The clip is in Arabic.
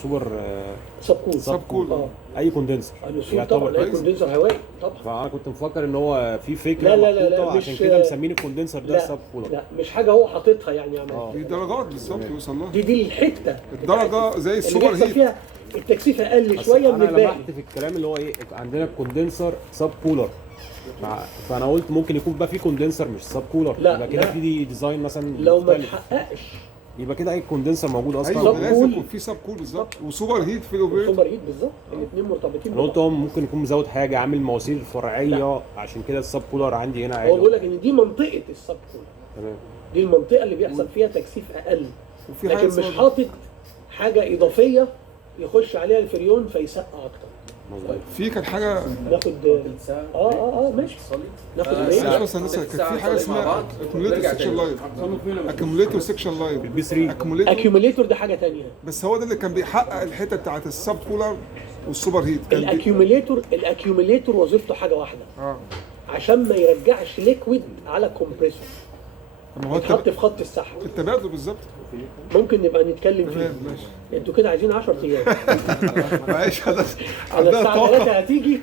السوبر سب كول. اي كوندنسر الاسود طبعا اي كوندنسر هوائي طبعا. فانا كنت مفكر ان هو في فكره لا محطوطة عشان كده مسمين الكوندنسر ده السب كولر. لا مش حاجه هو حاططها يعني عملها. دي درجات بالظبط يوصل لها. دي الحته الدرجه زي السوبر اللي بيحصل هيت. فيها التكثيف اقل شويه من انا الباقي. لمحت في الكلام اللي هو ايه عندنا الكوندنسر سب كولر، فانا قلت ممكن يكون بقى في كوندنسر مش سب كولر، لا، يبقى كده لا. في ديزاين مثلا لو ما مختلف. تحققش يبقى كده اي كوندنسر موجود اصلا. ايوه سب لازم كول. يكون في سب كول بالظبط وسوبر هيت في الاوبريت. سوبر هيت بالظبط، الاثنين مرتبطين انا قلت هو ممكن يكون مزود حاجه عامل مواسير فرعيه عشان كده السب كولر عندي هنا عادي. هو بيقول لك ان دي منطقه السب كولر، تمام. دي المنطقه اللي بيحصل فيها تكثيف اقل، وفي حاجه لكن مش اسمها حاطط حاجه اضافيه يخش عليها الفريون فيسقع اكتر. مظبوط. في كان حاجه ناخد ماشي ناخد مش بريك. بس هندسه كان في حاجه اسمها اكيوميليتور سكشن لاين. اكيوميليتور سكشن لاين البي 3 اكيوميليتور. اكيوميليتور ده حاجه ثانيه. بس هو ده اللي كان بيحقق الحته بتاعت السب كولر والسوبر هيت. كان الاكيوميليتور وظيفته حاجه واحده، اه عشان ما يرجعش ليكويد على الكمبريسور ما هو يتحط في خط السحب. التبادل بالظبط. ممكن نبقى نتكلم فيه. تمام ماشي. انتوا كده عايزين 10 ايام. معلش هندسه على عندها الساعه طاقه 3 هتيجي